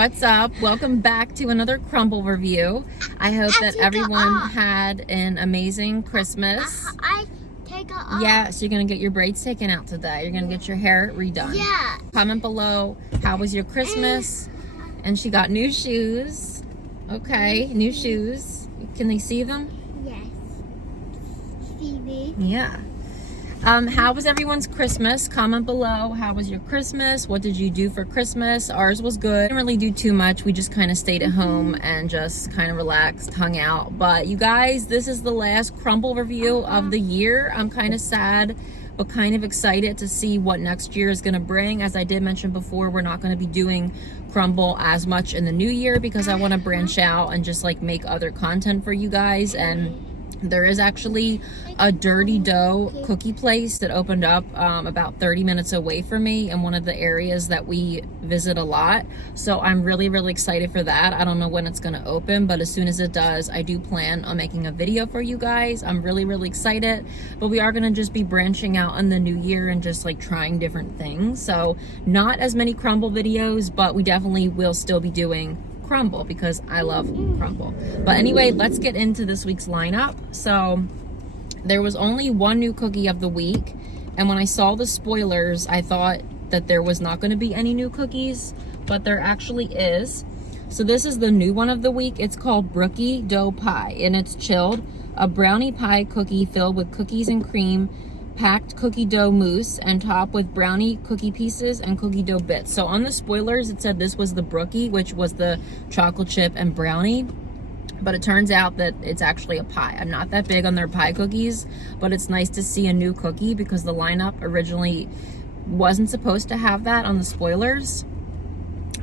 What's up? Welcome back to another Crumbl review. I hope that everyone had an amazing Christmas. Yes, you're gonna get your braids taken out today. You're gonna get your hair redone. Yeah. Comment below, how was your Christmas? And she got new shoes. Okay, new shoes. Can they see them? Yes. See me? Yeah. How was everyone's Christmas? Comment below. How was your Christmas? What did you do for Christmas? Ours was good. Didn't really do too much. We just kind of stayed at home and just kind of relaxed, hung out. But you guys, this is the last Crumbl review of the year. I'm kind of sad, but kind of excited to see what next year is going to bring. As I did mention before, we're not going to be doing Crumbl as much in the new year because I want to branch out and just like make other content for you guys. And there is actually a dirty dough cookie place that opened up about 30 minutes away from me in one of the areas that we visit a lot. So I'm really excited for that. I don't know when it's going to open, but as soon as it does, I do plan on making a video for you guys. I'm really excited, but we are going to just be branching out in the new year and just like trying different things. So not as many Crumbl videos, but we definitely will still be doing Crumbl because I love Crumbl. But anyway, let's get into this week's lineup. So there was only one new cookie of the week, and when I saw the spoilers, I thought that there was not going to be any new cookies, but there actually is. So this is the new one of the week. It's called Brookie Dough Pie, and it's chilled, a brownie pie cookie filled with cookies and cream, packed cookie dough mousse, and topped with brownie cookie pieces and cookie dough bits. So on the spoilers, it said this was the Brookie, which was the chocolate chip and brownie, but it turns out that it's actually a pie. I'm not that big on their pie cookies, but it's nice to see a new cookie because the lineup originally wasn't supposed to have that on the spoilers.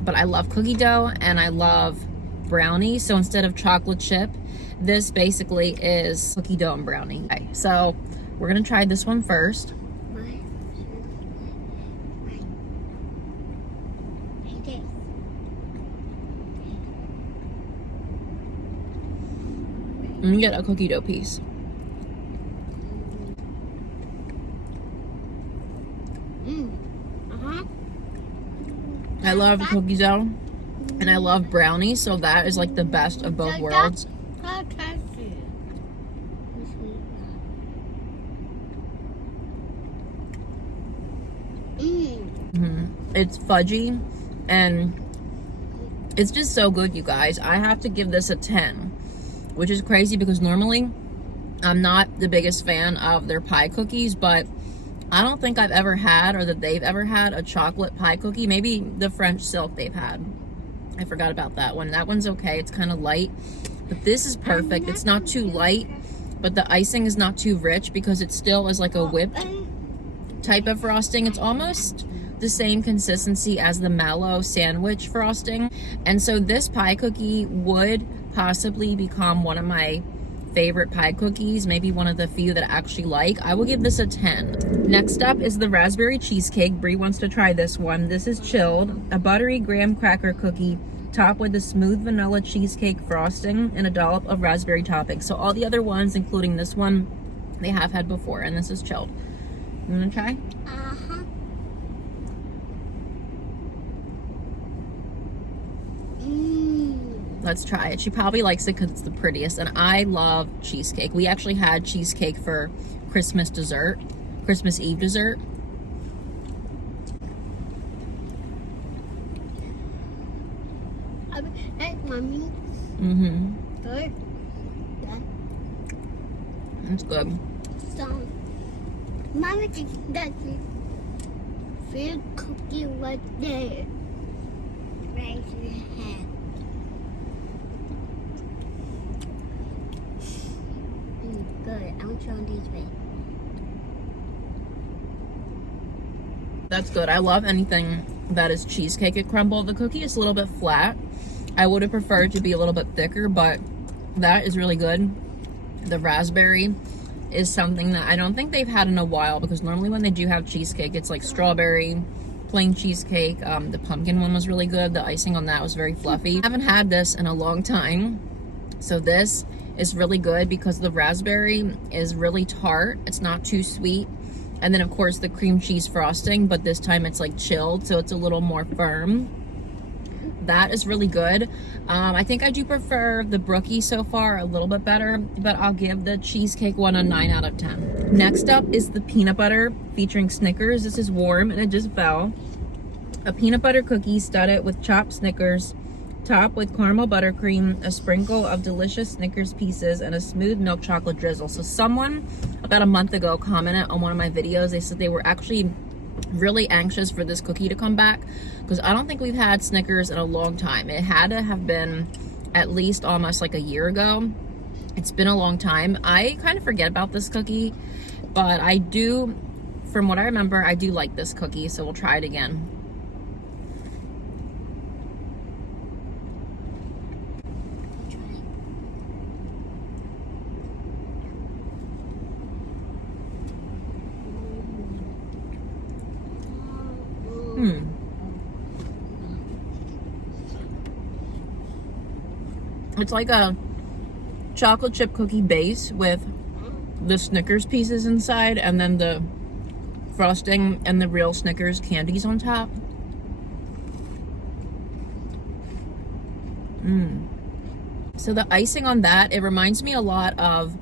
But I love cookie dough and I love brownie, so instead of chocolate chip, this basically is cookie dough and brownie. Okay, so we're gonna try this one first. Let me get a cookie dough piece. I love cookie dough and I love brownie, so that is like the best of both worlds. It's fudgy and it's just so good, you guys. I have to give this a 10, which is crazy because normally I'm not the biggest fan of their pie cookies, but I don't think I've ever had, or that they've ever had, a chocolate pie cookie. Maybe the French Silk they've had. I forgot about that one. That one's okay. It's kind of light, but this is perfect. It's not too light, but the icing is not too rich because it still is like a whipped type of frosting. It's almost the same consistency as the mallow sandwich frosting. And so this pie cookie would possibly become one of my favorite pie cookies, maybe one of the few that I actually like. I will give this a 10. Next up is the raspberry cheesecake. Brie wants to try this one. This is chilled, a buttery graham cracker cookie topped with a smooth vanilla cheesecake frosting and a dollop of raspberry topping. So all the other ones, including this one, they have had before, and this is chilled. You wanna try? Let's try it. She probably likes it because it's the prettiest, and I love cheesecake. We actually had cheesecake for Christmas dessert, Christmas Eve dessert. Hey, Mommy. Good. It's good. So, Mommy, that's the food cookie right there. Raise your hand. Good. I'm showing these way. That's good. I love anything that is cheesecake at Crumbl. The cookie is a little bit flat. I would have preferred to be a little bit thicker, but that is really good. The raspberry is something that I don't think they've had in a while, because normally when they do have cheesecake, it's like strawberry, plain cheesecake. The pumpkin one was really good. The icing on that was very fluffy. I haven't had this in a long time, so this is really good because the raspberry is really tart. It's not too sweet. And then of course the cream cheese frosting, but this time it's like chilled, so it's a little more firm. That is really good. I think I do prefer the Brookie so far a little bit better, but I'll give the cheesecake one a 9 out of 10. Next up is the peanut butter featuring Snickers. This is warm and it just fell. A peanut butter cookie studded with chopped Snickers, topped with caramel buttercream, a sprinkle of delicious Snickers pieces, and a smooth milk chocolate drizzle. So someone about a month ago commented on one of my videos. They said they were actually really anxious for this cookie to come back because I don't think we've had Snickers in a long time. It had to have been at least almost like a year ago. It's been a long time. I kind of forget about this cookie, but I do, from what I remember, I do like this cookie, so we'll try it again. It's like a chocolate chip cookie base with the Snickers pieces inside and then the frosting and the real Snickers candies on top. So the icing on that, it reminds me a lot of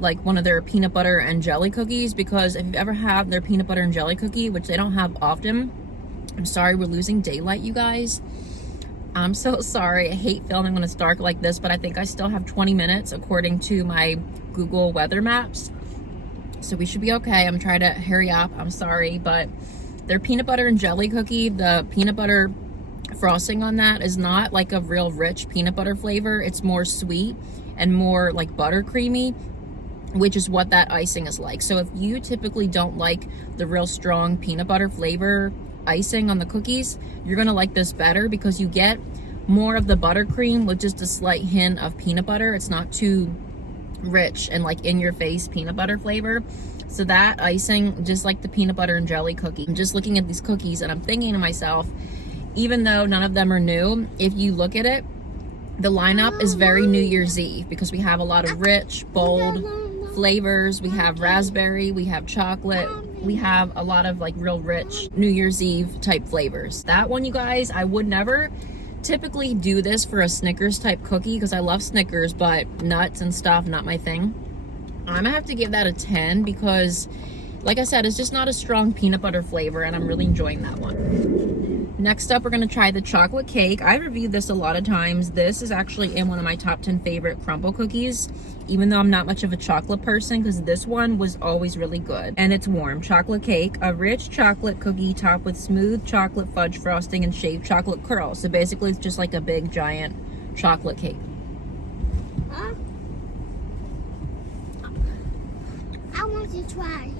like one of their peanut butter and jelly cookies, because if you've ever had their peanut butter and jelly cookie, which they don't have often, I'm sorry we're losing daylight, you guys. I'm so sorry. I hate filming when it's dark like this, but I think I still have 20 minutes according to my Google weather maps. So we should be okay. I'm trying to hurry up. I'm sorry, but their peanut butter and jelly cookie, the peanut butter frosting on that is not like a real rich peanut butter flavor. It's more sweet and more like buttercreamy, which is what that icing is like. So if you typically don't like the real strong peanut butter flavor icing on the cookies, you're gonna like this better because you get more of the buttercream with just a slight hint of peanut butter. It's not too rich and like in your face peanut butter flavor. So that icing, just like the peanut butter and jelly cookie. I'm just looking at these cookies and I'm thinking to myself, even though none of them are new, if you look at it, the lineup is very New Year's Eve because we have a lot of rich, bold flavors. We have raspberry, we have chocolate, we have a lot of like real rich New Year's Eve type flavors. That one, you guys, I would never typically do this for a Snickers type cookie because I love Snickers, but nuts and stuff, not my thing. I'm gonna have to give that a 10 because, like I said, it's just not a strong peanut butter flavor and I'm really enjoying that one. Next up, we're gonna try the chocolate cake. I reviewed this a lot of times. This is actually in one of my top 10 favorite Crumbl cookies, even though I'm not much of a chocolate person, because this one was always really good. And it's warm. Chocolate cake, a rich chocolate cookie topped with smooth chocolate fudge frosting and shaved chocolate curls. So basically it's just like a big giant chocolate cake. I want to try.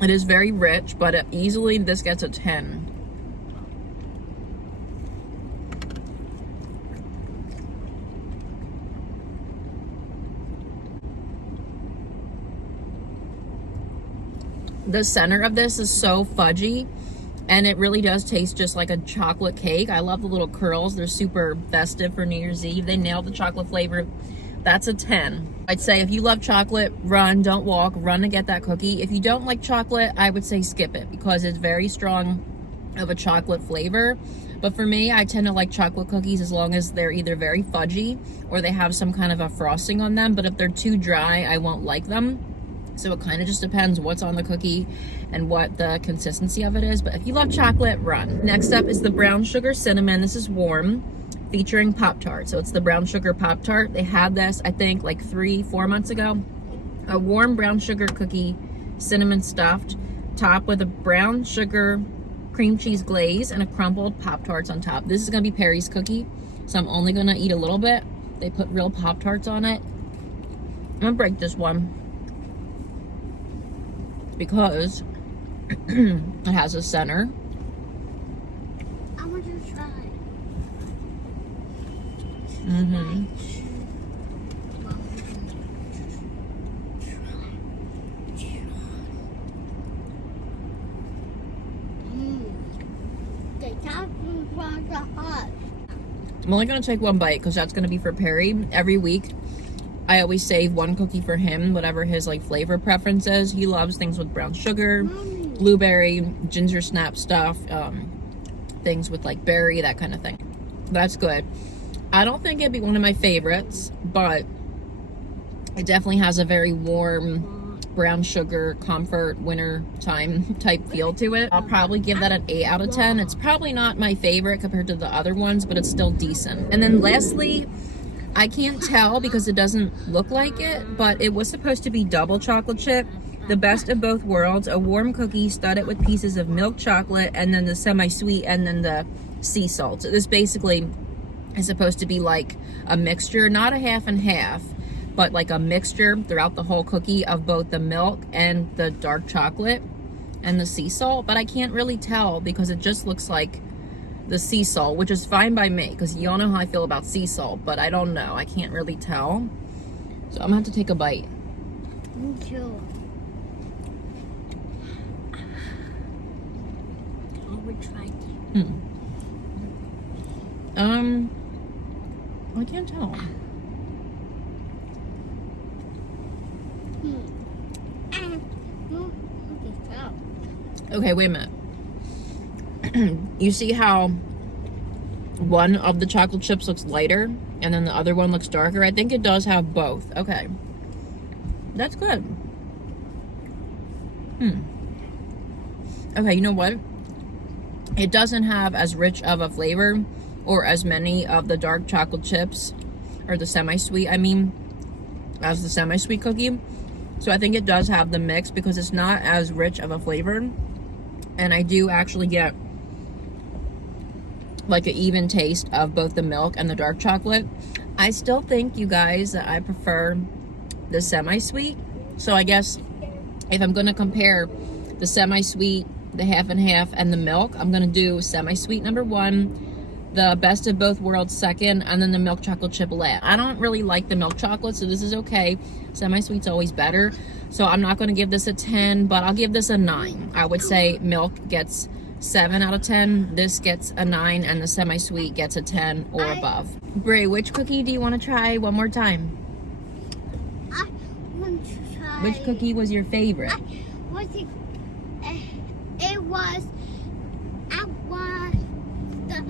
It is very rich, but easily this gets a 10. The center of this is so fudgy and it really does taste just like a chocolate cake. I love the little curls. They're super festive for New Year's Eve. They nailed the chocolate flavor. That's a 10. I'd say if you love chocolate, run, don't walk, run to get that cookie. If you don't like chocolate, I would say skip it because it's very strong of a chocolate flavor. But for me, I tend to like chocolate cookies as long as they're either very fudgy or they have some kind of a frosting on them. But if they're too dry, I won't like them. So it kind of just depends what's on the cookie and what the consistency of it is. But if you love chocolate, run. Next up is the brown sugar cinnamon. This is warm, featuring Pop-Tart. So it's the brown sugar Pop-Tart. They had this, I think, like 3-4 months ago. A warm brown sugar cookie, cinnamon stuffed, topped with a brown sugar cream cheese glaze and a crumbled Pop-Tarts on top. This is gonna be Perry's cookie, so I'm only gonna eat a little bit. They put real Pop-Tarts on it. I'm gonna break this one because it has a center. I want to try. The top was hot. I'm only gonna take one bite because that's gonna be for Perry. Every week I always save one cookie for him, whatever his like flavor preference is. He loves things with brown sugar, blueberry, ginger snap stuff, things with like berry, that kind of thing. That's good. I don't think it'd be one of my favorites, but it definitely has a very warm brown sugar comfort winter time type feel to it. I'll probably give that an 8 out of 10. It's probably not my favorite compared to the other ones, but it's still decent. And then lastly, I can't tell because it doesn't look like it, but it was supposed to be double chocolate chip, the best of both worlds, a warm cookie studded with pieces of milk chocolate, and then the semi-sweet, and then the sea salt. So this basically is supposed to be like a mixture, not a half and half, but like a mixture throughout the whole cookie of both the milk and the dark chocolate and the sea salt. But I can't really tell because it just looks like the sea salt, which is fine by me because y'all know how I feel about sea salt, but I don't know. I can't really tell. So I'm gonna have to take a bite. Me too. I would try it. I can't tell. Okay, wait a minute. You see how one of the chocolate chips looks lighter and then the other one looks darker? I think it does have both. Okay. That's good. Okay, you know what? It doesn't have as rich of a flavor or as many of the dark chocolate chips, or the semi-sweet, I mean, as the semi-sweet cookie. So I think it does have the mix because it's not as rich of a flavor. And I do actually get like an even taste of both the milk and the dark chocolate. I still think, you guys, that I prefer the semi-sweet. So I guess if I'm going to compare the semi-sweet, the half and half, and the milk, I'm going to do semi-sweet number 1, the best of both worlds second, and then the milk chocolate chip last. I don't really like the milk chocolate, so this is okay. Semi-sweet's always better. So I'm not going to give this a 10, but I'll give this a 9. I would say milk gets 7 out of 10. This gets a 9, and the semi-sweet gets a 10 or above. Brie, which cookie do you want to try one more time? I want to try. Which cookie was your favorite? It was. I want the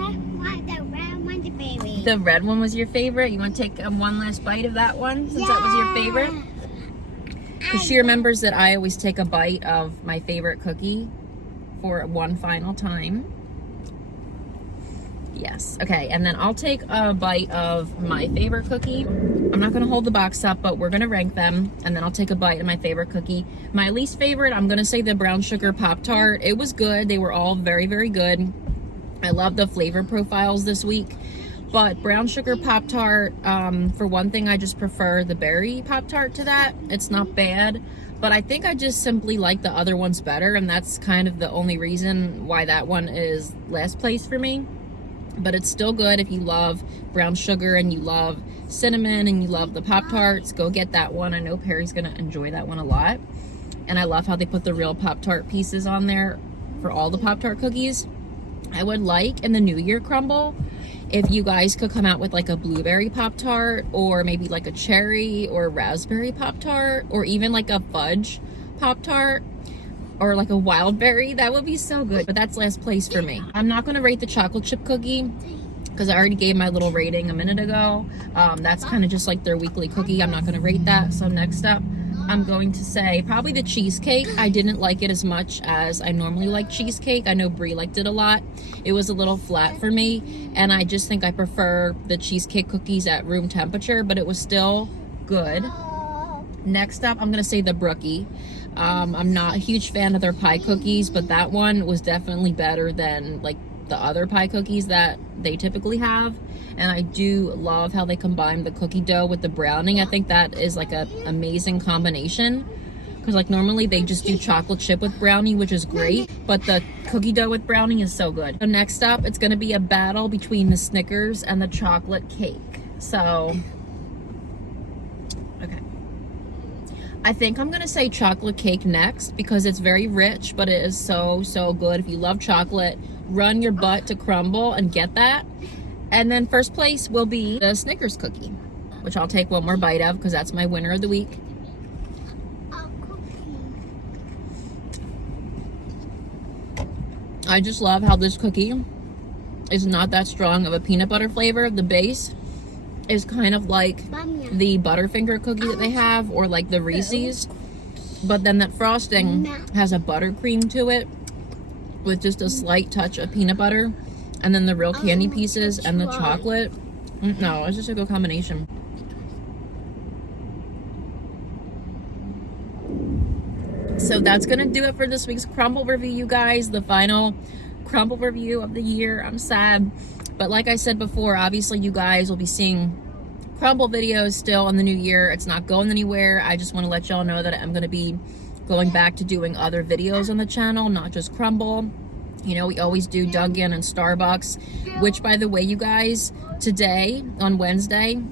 red one, the baby. The red one was your favorite? You want to take one last bite of that one since that was your favorite? Because she remembers that I always take a bite of my favorite cookie for one final time. Yes. Okay, and then I'll take a bite of my favorite cookie. I'm not going to hold the box up, but we're going to rank them, and then I'll take a bite of my favorite cookie. My least favorite, I'm going to say the brown sugar Pop-Tart. It was good. They were all very, very good. I love the flavor profiles this week. But brown sugar Pop-Tart, for one thing, I just prefer the berry Pop-Tart to that. It's not bad, but I think I just simply like the other ones better, and that's kind of the only reason why that one is last place for me. But it's still good if you love brown sugar and you love cinnamon and you love the Pop-Tarts. Go get that one. I know Perry's going to enjoy that one a lot. And I love how they put the real Pop-Tart pieces on there for all the Pop-Tart cookies. I would like in the New Year Crumbl if you guys could come out with like a blueberry Pop-Tart, or maybe like a cherry or raspberry Pop-Tart, or even like a fudge Pop-Tart, or like a wild berry. That would be so good. But that's last place for me. I'm not going to rate the chocolate chip cookie because I already gave my little rating a minute ago. That's kind of just like their weekly cookie. I'm not going to rate that. So next up, I'm going to say probably the cheesecake. I didn't like it as much as I normally like cheesecake. I know Brie liked it a lot. It was a little flat for me, and I just think I prefer the cheesecake cookies at room temperature, but it was still good. Next up, I'm going to say the Brookie. I'm not a huge fan of their pie cookies, but that one was definitely better than like the other pie cookies that they typically have. And I do love how they combine the cookie dough with the browning. I think that is like an amazing combination, because like normally they just do chocolate chip with brownie, which is great, but the cookie dough with brownie is so good. So next up, it's going to be a battle between the Snickers and the chocolate cake. So okay, I think I'm going to say chocolate cake next because it's very rich, but it is so good. If you love chocolate, run your butt to Crumbl and get that. And then first place will be the Snickers cookie. which I'll take one more bite of because that's my winner of the week. I just love how this cookie is not that strong of a peanut butter flavor. The base is kind of like the Butterfinger cookie that they have, or like the Reese's, but then that frosting has a buttercream to it with just a slight touch of peanut butter, and then the real candy pieces and the chocolate. No, it's just a good combination. So that's gonna do it for this week's Crumbl review, you guys. The final Crumbl review of the year. I'm sad, but like I said before, obviously you guys will be seeing Crumbl videos still in the new year. It's not going anywhere. I just want to let y'all know that I'm gonna be going back to doing other videos on the channel, not just Crumbl. You know, we always do Dunkin' and Starbucks, which, by the way, you guys, today on Wednesday,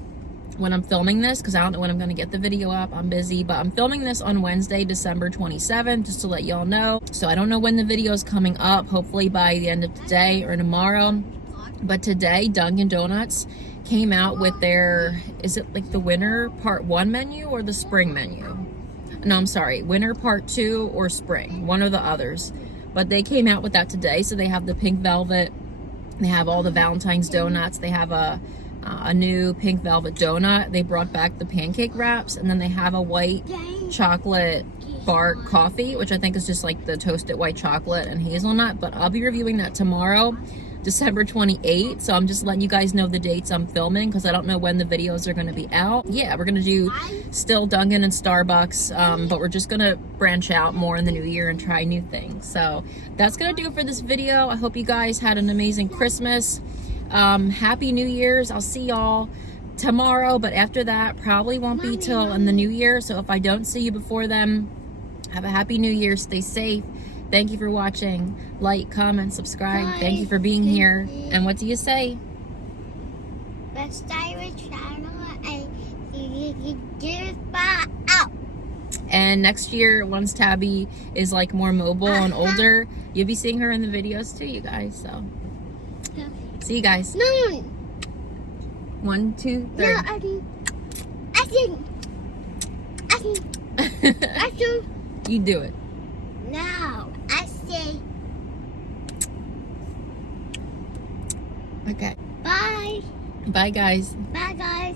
when I'm filming this, because I don't know when I'm going to get the video up, I'm busy, but I'm filming this on Wednesday, December 27th, just to let y'all know. So I don't know when the video is coming up, hopefully by the end of today or tomorrow. But today, Dunkin' Donuts came out with their, is it like the winter part 1 menu or the spring menu? No, I'm sorry, winter part 2 or spring, one of the others. But they came out with that today. So they have the pink velvet, they have all the Valentine's donuts, they have a new pink velvet donut. They brought back the pancake wraps, and then they have a white chocolate bar coffee, which I think is just like the toasted white chocolate and hazelnut. But I'll be reviewing that tomorrow, December 28th. So I'm just letting you guys know the dates I'm filming, because I don't know when the videos are going to be out. Yeah, we're going to do still Dunkin' and Starbucks, but we're just going to branch out more in the new year and try new things. So that's going to do it for this video. I hope you guys had an amazing Christmas. Happy New Year's. I'll see y'all tomorrow, but after that probably won't be till in the new year. So if I don't see you before then, have a happy New Year. Stay safe. Thank you for watching. Like, comment, subscribe. Bye. Thank you for being here. And what do you say? Best channel and give back out. And next year, once Tabby is like more mobile and older, you'll be seeing her in the videos too, you guys. So see you guys. No. 1, 2, 3. No, I think. You do it. No, I say. Okay. Bye. Bye, guys. Bye, guys.